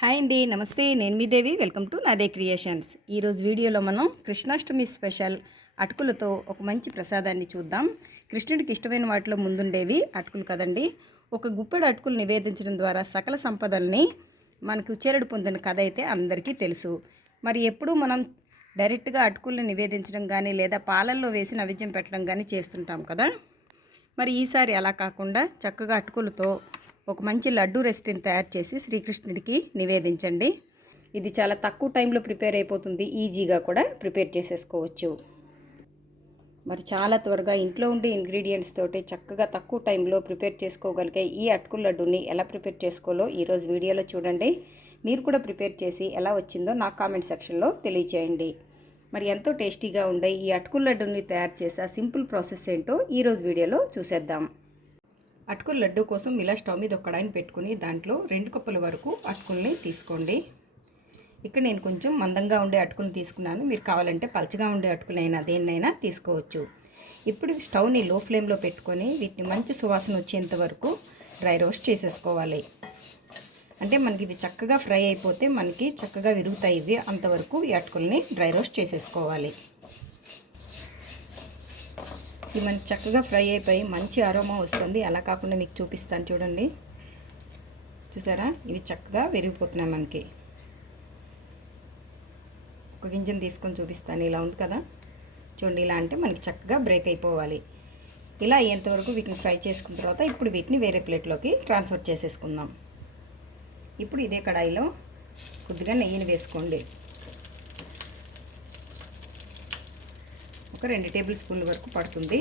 Hi అండి, నమస్తే. నేను మీ దేవి. వెల్కమ్ టు నాదే క్రియేషన్స్. ఈరోజు వీడియోలో మనం కృష్ణాష్టమి స్పెషల్ అటుకులతో ఒక మంచి ప్రసాదాన్ని చూద్దాం. కృష్ణుడికి ఇష్టమైన వాటిలో ముందుండేవి అటుకులు కదండి. ఒక గుప్పెడు అటుకులు నివేదించడం ద్వారా సకల సంపదల్ని మనకు చేరడు పొందిన కథ అయితే అందరికీ తెలుసు. మరి ఎప్పుడూ మనం డైరెక్ట్గా అటుకుల్ని నివేదించడం కానీ లేదా పాలల్లో వేసి నైవేద్యం పెట్టడం కానీ చేస్తుంటాం కదా. మరి ఈసారి అలా కాకుండా చక్కగా అటుకులతో ఒక మంచి లడ్డు రెసిపీని తయారు చేసి శ్రీకృష్ణుడికి నివేదించండి. ఇది చాలా తక్కువ టైంలో ప్రిపేర్ అయిపోతుంది, ఈజీగా కూడా ప్రిపేర్ చేసేసుకోవచ్చు. మరి చాలా త్వరగా ఇంట్లో ఉండే ఇంగ్రీడియంట్స్ తోటి చక్కగా తక్కువ టైంలో ప్రిపేర్ చేసుకోగలిగే ఈ అటుకుల లడ్డుని ఎలా ప్రిపేర్ చేసుకోవాలో ఈరోజు వీడియోలో చూడండి. మీరు కూడా ప్రిపేర్ చేసి ఎలా వచ్చిందో నా కామెంట్ సెక్షన్లో తెలియచేయండి. మరి ఎంతో టేస్టీగా ఉండే ఈ అటుకుల లడ్డుని తయారు చేసే సింపుల్ ప్రాసెస్ ఏంటో ఈరోజు వీడియోలో చూసేద్దాం. అటుకుల లడ్డు కోసం ఇలా స్టవ్ మీద ఒక కడాయిని పెట్టుకుని దాంట్లో 2 కప్పుల వరకు అటుకుల్ని తీసుకోండి. ఇక్కడ నేను కొంచెం మందంగా ఉండే అటుకుల్ని తీసుకున్నాను. మీరు కావాలంటే పలచగా ఉండే అటుకులైనా దేన్నైనా తీసుకోవచ్చు. ఇప్పుడు స్టవ్ని లో ఫ్లేమ్లో పెట్టుకొని వీటిని మంచి సువాసన వచ్చేంత వరకు డ్రై రోస్ట్ చేసేసుకోవాలి. అంటే మనకి ఇవి చక్కగా ఫ్రై అయిపోతే మనకి చక్కగా విరుగుతాయి. ఇవి అంతవరకు ఈ అటుకుల్ని డ్రై రోస్ట్ చేసేసుకోవాలి. ఇది మనకి చక్కగా ఫ్రై అయిపోయి మంచి అరోమా వస్తుంది. అలా కాకుండా మీకు చూపిస్తాను చూడండి. చూసారా, ఇవి చక్కగా విరిగిపోతున్నాయి. మనకి ఒక గింజను తీసుకొని చూపిస్తాను. ఇలా ఉంది కదా చూడండి. ఇలా అంటే మనకి చక్కగా బ్రేక్ అయిపోవాలి. ఇలా అయ్యేంతవరకు వీటిని ఫ్రై చేసుకున్న తర్వాత ఇప్పుడు వీటిని వేరే ప్లేట్లోకి ట్రాన్స్ఫర్ చేసేసుకుందాం. ఇప్పుడు ఇదే కడాయిలో కొద్దిగా నెయ్యిని వేసుకోండి. ఒక 2 టేబుల్ స్పూన్ల వరకు పడుతుంది.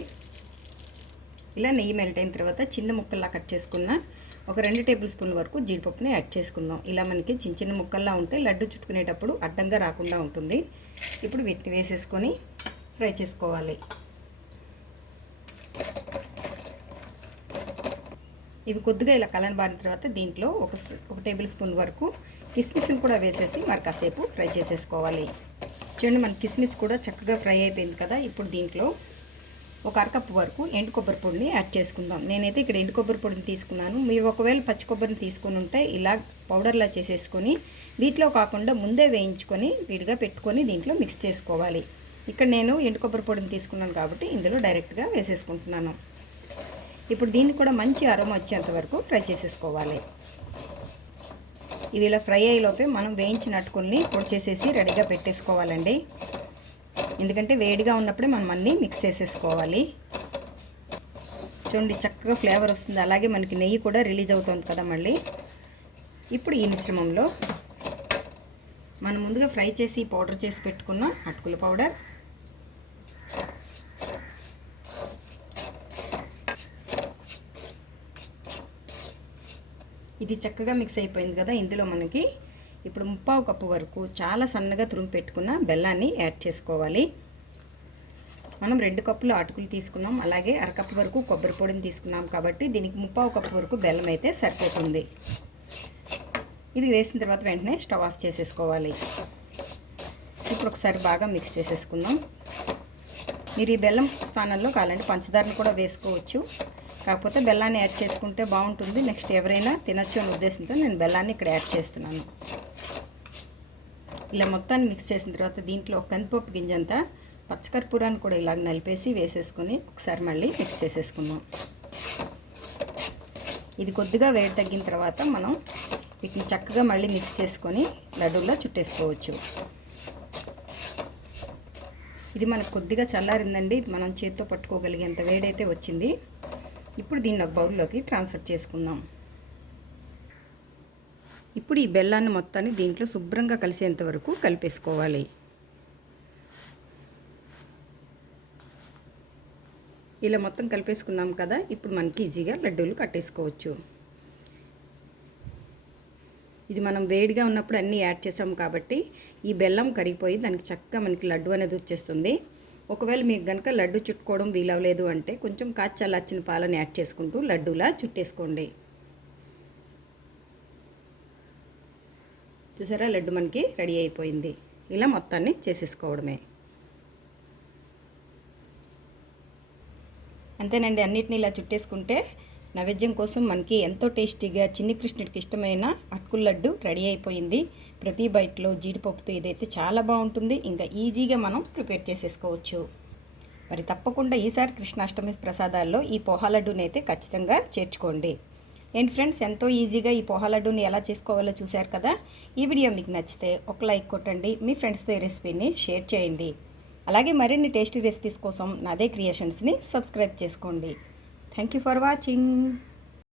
ఇలా నెయ్యి మెల్ట్ అయిన తర్వాత చిన్న ముక్కల్లా కట్ చేసుకున్న ఒక 2 టేబుల్ స్పూన్ల వరకు జీడిపప్పుని యాడ్ చేసుకుందాం. ఇలా మనకి చిన్న చిన్న ముక్కల్లా ఉంటే లడ్డు చుట్టుకునేటప్పుడు అడ్డంగా రాకుండా ఉంటుంది. ఇప్పుడు వీటిని వేసేసుకొని ఫ్రై చేసుకోవాలి. ఇవి కొద్దిగా ఇలా కలర్ బారిన తర్వాత దీంట్లో ఒక టేబుల్ స్పూన్ వరకు కిస్మిస్ని కూడా వేసేసి మరి కాసేపు ఫ్రై చేసేసుకోవాలి. చూడండి, మన కిస్మిస్ కూడా చక్కగా ఫ్రై అయిపోయింది కదా. ఇప్పుడు దీంట్లో ఒక అరకప్పు వరకు ఎండు కొబ్బరి పొడిని యాడ్ చేసుకుందాం. నేనైతే ఇక్కడ ఎండు కొబ్బరి పొడిని తీసుకున్నాను. మీరు ఒకవేళ పచ్చి కొబ్బరిని తీసుకొని ఉంటే ఇలా పౌడర్లా చేసేసుకొని వీటిలో కాకుండా ముందే వేయించుకొని విడిగా పెట్టుకొని దీంట్లో మిక్స్ చేసుకోవాలి. ఇక్కడ నేను ఎండు కొబ్బరి పొడిని తీసుకున్నాను కాబట్టి ఇందులో డైరెక్ట్గా వేసేసుకుంటున్నాను. ఇప్పుడు దీన్ని కూడా మంచి అరోమా వచ్చేంత వరకు ఫ్రై చేసేసుకోవాలి. ఇవి ఇలా ఫ్రై అయ్యేలోపే మనం వేయించిన అటుకుల్ని పొడి చేసేసి రెడీగా పెట్టేసుకోవాలండి. ఎందుకంటే వేడిగా ఉన్నప్పుడే మనం అన్నీ మిక్స్ చేసేసుకోవాలి. చూడండి, చక్కగా ఫ్లేవర్ వస్తుంది. అలాగే మనకి నెయ్యి కూడా రిలీజ్ అవుతుంది కదా మళ్ళీ. ఇప్పుడు ఈ మిశ్రమంలో మనం ముందుగా ఫ్రై చేసి పౌడర్ చేసి పెట్టుకున్న అటుకుల పౌడర్, ఇది చక్కగా మిక్స్ అయిపోయింది కదా. ఇందులో మనకి ఇప్పుడు 3/4 కప్పు వరకు చాలా సన్నగా తురిమి పెట్టుకున్న బెల్లాన్ని యాడ్ చేసుకోవాలి. మనం 2 కప్పులు అటుకులు తీసుకున్నాం, అలాగే అరకప్పు వరకు కొబ్బరి పొడిని తీసుకున్నాం కాబట్టి దీనికి 3/4 కప్పు వరకు బెల్లం అయితే సరిపోతుంది. ఇది వేసిన తర్వాత వెంటనే స్టవ్ ఆఫ్ చేసేసుకోవాలి. ఇప్పుడు ఒకసారి బాగా మిక్స్ చేసేసుకుందాం. మీరు ఈ బెల్లం స్థానంలో కావాలంటే పంచదారను కూడా వేసుకోవచ్చు. కాకపోతే బెల్లాన్ని యాడ్ చేసుకుంటే బాగుంటుంది. నెక్స్ట్ ఎవరైనా తినచ్చు అనే ఉద్దేశంతో నేను బెల్లాన్ని ఇక్కడ యాడ్ చేస్తున్నాను. ఇలా మొత్తాన్ని మిక్స్ చేసిన తర్వాత దీంట్లో కందిపప్పు గింజంతా పచ్చకర్పూరాన్ని కూడా ఇలాగ నలిపేసి వేసేసుకొని ఒకసారి మళ్ళీ మిక్స్ చేసేసుకుందాం. ఇది కొద్దిగా వేడి తగ్గిన తర్వాత మనం వీటిని చక్కగా మళ్ళీ మిక్స్ చేసుకొని లడ్డూలా చుట్టేసుకోవచ్చు. ఇది మనకు కొద్దిగా చల్లారిందండి. మనం చేతితో పట్టుకోగలిగేంత వేడైతే వచ్చింది. ఇప్పుడు దీన్ని ఒక బౌల్లోకి ట్రాన్స్ఫర్ చేసుకుందాం. ఇప్పుడు ఈ బెల్లాన్ని మొత్తాన్ని దీంట్లో శుభ్రంగా కలిసేంత వరకు కలిపేసుకోవాలి. ఇలా మొత్తం కలిపేసుకున్నాం కదా. ఇప్పుడు మనకి ఈజీగా లడ్డూలు కట్టేసుకోవచ్చు. ఇది మనం వేడిగా ఉన్నప్పుడు అన్నీ యాడ్ చేసాం కాబట్టి ఈ బెల్లం కరిగిపోయి దానికి చక్కగా మనకి లడ్డు అనేది వచ్చేస్తుంది. ఒకవేళ మీకు కనుక లడ్డు చుట్టుకోవడం వీలవలేదు అంటే కొంచెం కాచి చల్లార్చిన పాలను యాడ్ చేసుకుంటూ లడ్డూలా చుట్టేసుకోండి. చూసారా, లడ్డు మనకి రెడీ అయిపోయింది. ఇలా మొత్తాన్ని చేసేసుకోవడమే. అంతేనండి, అన్నిటిని ఇలా చుట్టేసుకుంటే నైవేద్యం కోసం మనకి ఎంతో టేస్టీగా చిన్ని కృష్ణుడికి ఇష్టమైన అటుకుల లడ్డు రెడీ అయిపోయింది. ప్రతి బైట్లో జీడిపప్పుతో ఇదైతే చాలా బాగుంటుంది. ఇంకా ఈజీగా మనం ప్రిపేర్ చేసేసుకోవచ్చు. మరి తప్పకుండా ఈసారి కృష్ణాష్టమి ప్రసాదాల్లో ఈ పోహా లడ్డూని అయితే ఖచ్చితంగా చేర్చుకోండి. ఏంటి ఫ్రెండ్స్, ఎంతో ఈజీగా ఈ పోహా లడ్డూని ఎలా చేసుకోవాలో చూశారు కదా. ఈ వీడియో మీకు నచ్చితే ఒక లైక్ కొట్టండి, మీ ఫ్రెండ్స్తో ఈ రెసిపీని షేర్ చేయండి. అలాగే మరిన్ని టేస్టీ రెసిపీస్ కోసం నాదే క్రియేషన్స్ని సబ్స్క్రైబ్ చేసుకోండి. Thank you for watching.